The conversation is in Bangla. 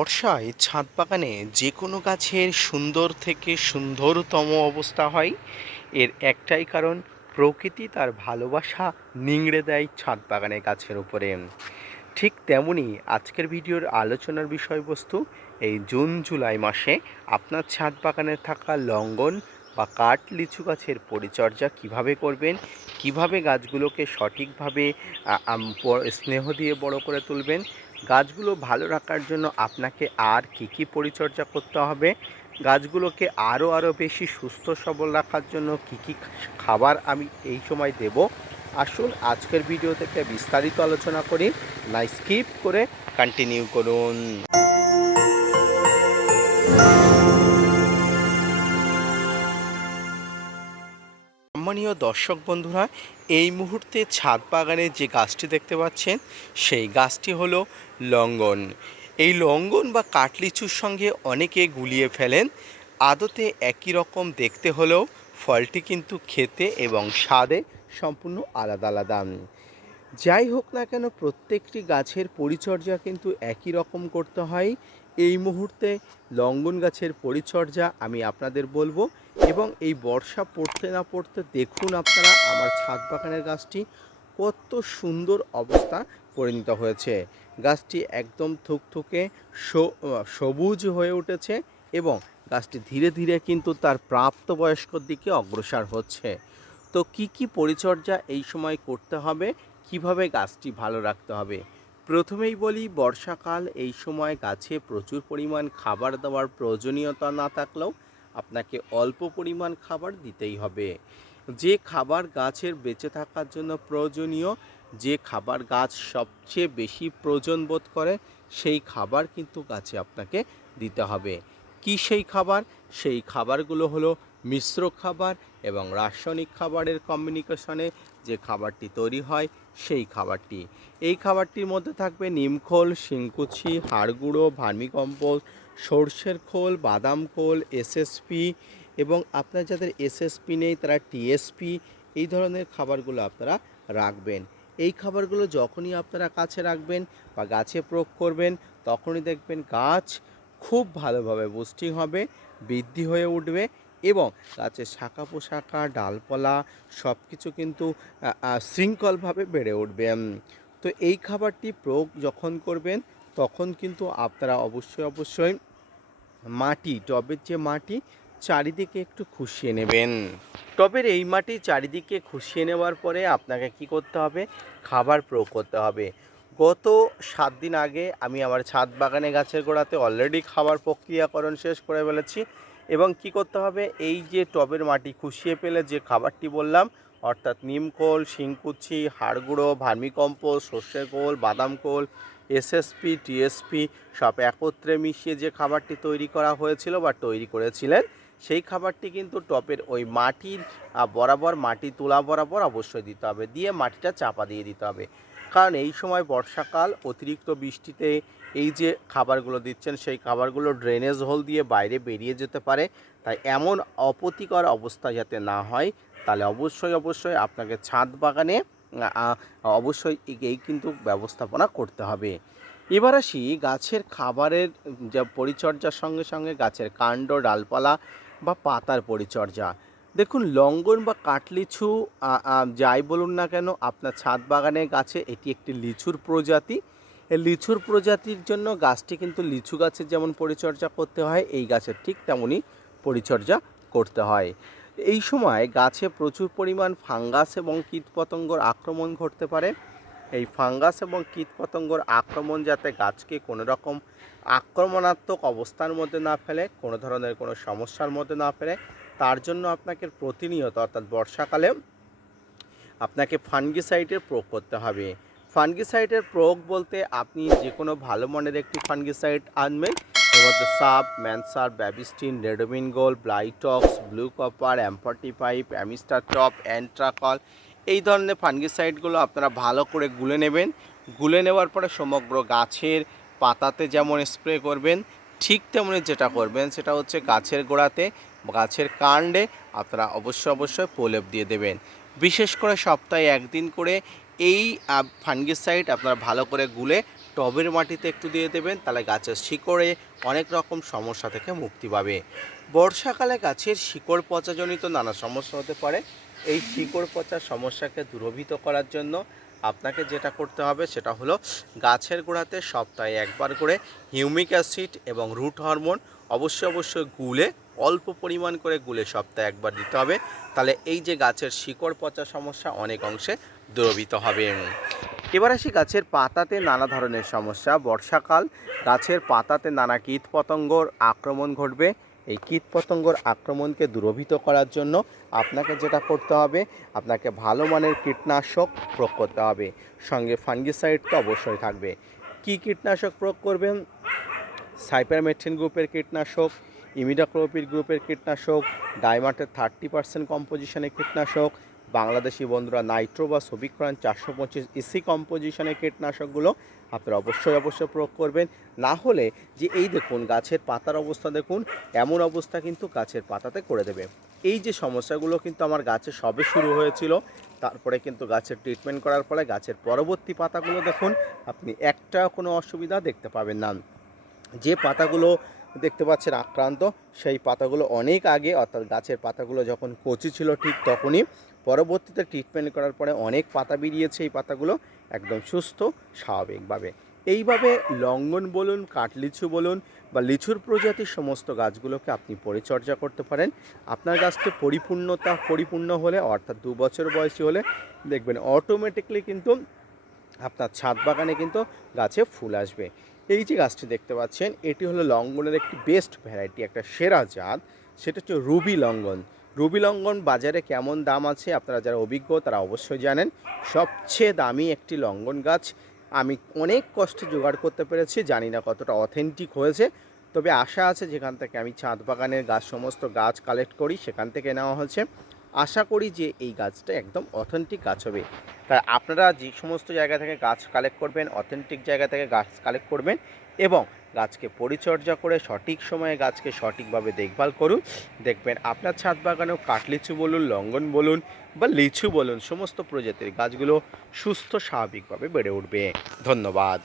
বর্ষায় ছাদ বাগানে যে কোনো গাছের সুন্দর থেকে সুন্দরতম অবস্থা হয়। এর একটাই কারণ, প্রকৃতি তার ভালোবাসা নিংড়ে দেয় ছাদ বাগানে গাছের উপরে। ঠিক তেমনি আজকের ভিডিওর আলোচনার বিষয়বস্তু, এই জুন জুলাই মাসে আপনার ছাদ বাগানে থাকা লঙ্ঘন বা কাঠ লিচু গাছের পরিচর্যা কীভাবে করবেন? কীভাবে গাছগুলোকে সঠিকভাবে স্নেহ দিয়ে বড় করে তুলবেন? গাছগুলো ভালো রাখার জন্য আপনাকে আর কি কি পরিচর্যা করতে হবে? গাছগুলোকে আরও আরও বেশি সুস্থ, সবল রাখার জন্য কি কি খাবার আমি এই সময় দেব? আসুন আজকের ভিডিও থেকে বিস্তারিত আলোচনা করি। না স্কিপ করে কন্টিনিউ করুন। সম্মানীয় দর্শক বন্ধুরা, এই মুহূর্তে ছাদ বাগানে যে গাছটি দেখতে পাচ্ছেন, সেই গাছটি হলো লঙ্গন। এই লঙ্গন বা কাটলিচুর সঙ্গে অনেকে গুলিয়ে ফেলেন। আদতে একই রকম দেখতে হলেও ফলটি কিন্তু খেতে এবং স্বাদে সম্পূর্ণ আলাদা আলাদা। যাই হোক না কেন, প্রত্যেকটি গাছের পরিচর্যা কিন্তু একই রকম করতে হয়। এই মুহূর্তে লঙ্গন গাছের পরিচর্যা আমি আপনাদের বলব। এবং এই বর্ষা পড়তে না পড়তে দেখুন আপনারা আমার ছাদ বাগানের গাছটি কত সুন্দর অবস্থা পরিণত হয়েছে। গাছটি একদম থুকথুকে সবুজ হয়ে উঠেছে এবং গাছটি ধীরে ধীরে কিন্তু তার প্রাপ্তবয়স্কর দিকে অগ্রসর হচ্ছে। তো কি কি পরিচর্যা এই সময় করতে হবে? কীভাবে গাছটি ভালো রাখতে হবে? প্রথমেই বলি, বর্ষাকাল এই সময় গাছে প্রচুর পরিমাণ খাবার দেওয়ার প্রয়োজনীয়তা না থাকলেও আপনাকে অল্প পরিমাণ খাবার দিতেই হবে। যে খাবার গাছের বেঁচে থাকার জন্য প্রয়োজনীয়, যে খাবার গাছ সবচেয়ে বেশি প্রয়োজন বোধ করে, সেই খাবার কিন্তু গাছে আপনাকে দিতে হবে। কি সেই খাবার? সেই খাবারগুলো হলো মিশ্র খাবার এবং রাসায়নিক খাবারের কম্বিনেশনে যে খাবারটি তৈরি হয়, সেই খাবারটি। এই খাবারটির মধ্যে থাকবে নিমখোল শিংকুচি হাড়গুঁড়ো ভার্মিকম্পোস্ট সর্ষের খোল, বাদাম খোল এসএসপি এবং আপনার যাদের এসএসপি নেই, তারা টিএসপি এই ধরনের খাবারগুলো আপনারা রাখবেন। এই খাবারগুলো যখনই আপনারা কাছে রাখবেন বা গাছে প্রয়োগ করবেন, তখনই দেখবেন গাছ খুব ভালোভাবে বুস্টিং হবে, বৃদ্ধি হয়ে উঠবে এবং গাছের শাখা পোশাখা, ডালপালা সব কিছু কিন্তু শৃঙ্খলভাবে বেড়ে উঠবে। তো এই খাবারটি প্রয়োগ যখন করবেন, তখন কিন্তু আপনারা অবশ্যই অবশ্যই মাটি, টবের যে মাটি, চারিদিকে একটু খুশিয়ে নেবেন। টবের এই মাটি চারিদিকে খুশিয়ে নেওয়ার পরে আপনাকে কি করতে হবে? খাবার প্রয়োগ করতে হবে। গত সাত দিন আগে আমি আমার ছাদ বাগানে গাছের গোড়াতে অলরেডি খাবার প্রক্রিয়াকরণ শেষ করে ফেলেছি। এবং কি করতে হবে? এই যে টবের মাটি খুশিয়ে পেলে যে খাবারটি বললাম, অর্থাৎ নিমকোল শিংকুচি হাড়গুঁড়ো, ভার্মিকম্পোস্ট, সর্ষের কোল বাদাম কোল এসএসপি, টিএসপি সব একত্রে মিশিয়ে যে খাবারটি তৈরি করা হয়েছিল বা তৈরি করেছিলেন, সেই খাবারটি কিন্তু টপের ওই মাটির বরাবর মাটি তোলা বরাবর অবশ্যই দিতে হবে। দিয়ে মাটিটা চাপা দিয়ে দিতে হবে। কারণ এই সময় বর্ষাকাল, অতিরিক্ত বৃষ্টিতে এই যে খাবারগুলো দিচ্ছেন, সেই খাবারগুলো ড্রেনেজ হোল দিয়ে বাইরে বেরিয়ে যেতে পারে। তাই এমন অপতিকর অবস্থা যাতে না হয়, তাহলে অবশ্যই অবশ্যই আপনাকে ছাদ বাগানে অবশ্যই এই- কিন্তু ব্যবস্থাপনা করতে হবে। এবার আসি গাছের খাবারের যা পরিচর্যার সঙ্গে সঙ্গে গাছের কাণ্ড, ডালপালা বা পাতার পরিচর্যা। দেখুন, লঙ্গন বা কাঠলিচু যাই বলুন না কেন, আপনার ছাদ বাগানে গাছে এটি একটি লিচুর প্রজাতি। লিচুর প্রজাতির জন্য গাছটি কিন্তু লিচু গাছের যেমন পরিচর্যা করতে হয়, এই গাছের ঠিক তেমনই পরিচর্যা করতে হয়। এই সময় গাছে প্রচুর পরিমাণ ফাঙ্গাস এবং কীটপতঙ্গর আক্রমণ ঘটতে পারে। এই ফাঙ্গাস এবং কীটপতঙ্গর আক্রমণ যাতে গাছকে কোনো রকম আক্রমণাত্মক অবস্থার মধ্যে না ফেলে, কোনো ধরনের কোনো সমস্যার মধ্যে না ফেলে, তার জন্য আপনাকে প্রতিনিয়ত, অর্থাৎ বর্ষাকালে আপনাকে ফানগিসাইডের প্রয়োগ করতে হবে। ফানগিসাইডের প্রয়োগ বলতে আপনি যে কোনো ভালো মানের একটি ফানগিসাইড আনবেন এর মধ্যে সাপ, ম্যানসার, Bavistin Ridomil Gold, Blitox, blue copper অ্যাম্পার্টি পাইপ, অ্যামিস্টার টপ অ্যান্ট্রাকল, এই ধরনের ফানগিসাইডগুলো আপনারা ভালো করে গুলে নেবেন। গুলে নেওয়ার পরে সমগ্র গাছের পাতাতে যেমন স্প্রে করবেন, ঠিক তেমনি যেটা করবেন সেটা হচ্ছে গাছের গোড়াতে গাছের কাণ্ডে আপনারা অবশ্যই অবশ্যই প্রলেপ দিয়ে দেবেন। বিশেষ করে সপ্তাহে একদিন করে এই ফানগিসাইড আপনারা ভালো করে গুলে টবের মাটিতে একটু দিয়ে দেবেন, তাহলে গাছের শিকড়ে অনেক রকম সমস্যা থেকে মুক্তি পাবে। বর্ষাকালে গাছের শিকড় পচাজনিত নানা সমস্যা হতে পারে। এই শিকড় পচার সমস্যাকে দূরভূত করার জন্য আপনাকে যেটা করতে হবে, সেটা হলো গাছের গোড়াতে সপ্তাহে একবার করে হিউমিক অ্যাসিড এবং রুট হরমোন অবশ্যই অবশ্যই গুলে অল্প পরিমাণ করে গুলে সপ্তাহে একবার দিতে হবে। তাহলে এই যে গাছের শিকড় পচা সমস্যা, অনেক অংশে দূরভূত হবে। এবার আসি গাছের পাতাতে নানা ধরনের সমস্যা। বর্ষাকাল, গাছের পাতাতে নানা কীট পতঙ্গর আক্রমণ ঘটবে। এই কীট পতঙ্গর আক্রমণকে দূরভূত করার জন্য আপনাকে যেটা করতে হবে, আপনাকে ভালো মানের কীটনাশক প্রয়োগ করতে হবে। সঙ্গে ফাঙ্গিসাইড তো অবশ্যই থাকবে। কী কীটনাশক প্রয়োগ করবেন? সাইপারমেথ্রিন গ্রুপের কীটনাশক ইমিডাক্লোপিড গ্রুপের কীটনাশক ডাইমার্টের থার্টি পার্সেন্ট কম্পোজিশনের কীটনাশক, বাংলাদেশি বন্ধুরা নাইট্রো বা সবিক্রান চারশো পঁচিশ ইসি কম্পোজিশনের কীটনাশকগুলো আপনারা অবশ্যই অবশ্যই প্রয়োগ করবেন। না হলে যে এই দেখুন গাছের পাতার অবস্থা দেখুন, এমন অবস্থা কিন্তু গাছের পাতাতে করে দেবে। এই যে সমস্যাগুলো কিন্তু আমার গাছে সবে শুরু হয়েছিল, তারপরে কিন্তু গাছের ট্রিটমেন্ট করার ফলে গাছের পরবর্তী পাতাগুলো দেখুন, আপনি একটা কোনো অসুবিধা দেখতে পাবেন না। যে পাতাগুলো দেখতে পাচ্ছেন আক্রান্ত। সেই পাতাগুলো অনেক আগে, অর্থাৎ গাছের পাতাগুলো যখন কচি ছিল ঠিক তখনই। পরবর্তীতে ট্রিটমেন্ট করার পরে অনেক পাতা বেরিয়েছে এই পাতাগুলো। একদম সুস্থ, স্বাভাবিকভাবে। এইভাবে লঙ্ঘন বলুন, কাঠলিচু বলুন বা লিচুর প্রজাতির সমস্ত গাছগুলোকে আপনি পরিচর্যা করতে পারেন। আপনার গাছটি পরিপূর্ণতা, পরিপূর্ণ হলে, অর্থাৎ দু বছর বয়সী হলে দেখবেন অটোমেটিকলি কিন্তু আপনার ছাদ বাগানে কিন্তু গাছে ফুল আসবে। এই যে গাছটি দেখতে পাচ্ছেন, এটি হলো লঙ্গনের একটি বেস্ট ভ্যারাইটি একটা সেরা জাত। সেটা হচ্ছে রুবি লঙ্গন। রুবি লঙ্গন বাজারে কেমন দাম আছে আপনারা যারা অভিজ্ঞ তারা অবশ্যই জানেন। সবচেয়ে দামি একটি লঙ্গন গাছ। আমি অনেক কষ্টে জোগাড় করতে পেরেছি, জানি না কতটা অথেন্টিক হয়েছে। তবে আশা আছে যেখান থেকে আমি ছাদ বাগানের গাছ, সমস্ত গাছ কালেক্ট করি, সেখান থেকে নেওয়া হয়েছে আশা করি যে এই গাছটা একদম অথেন্টিক গাছ হবে। তাই আপনারা যে সমস্ত জায়গা থেকে গাছ কালেক্ট করবেন অথেন্টিক জায়গা থেকে গাছ কালেক্ট করবেন এবং গাছকে পরিচর্যা করে সঠিক সময়ে গাছকে সঠিকভাবে দেখভাল করুন। দেখবেন আপনার ছাদ বাগানেও কাঠলিচু বলুন, লঙ্গন বলুন বা লিচু বলুন, সমস্ত প্রজাতির গাছগুলো সুস্থ স্বাভাবিকভাবে বেড়ে উঠবে। ধন্যবাদ।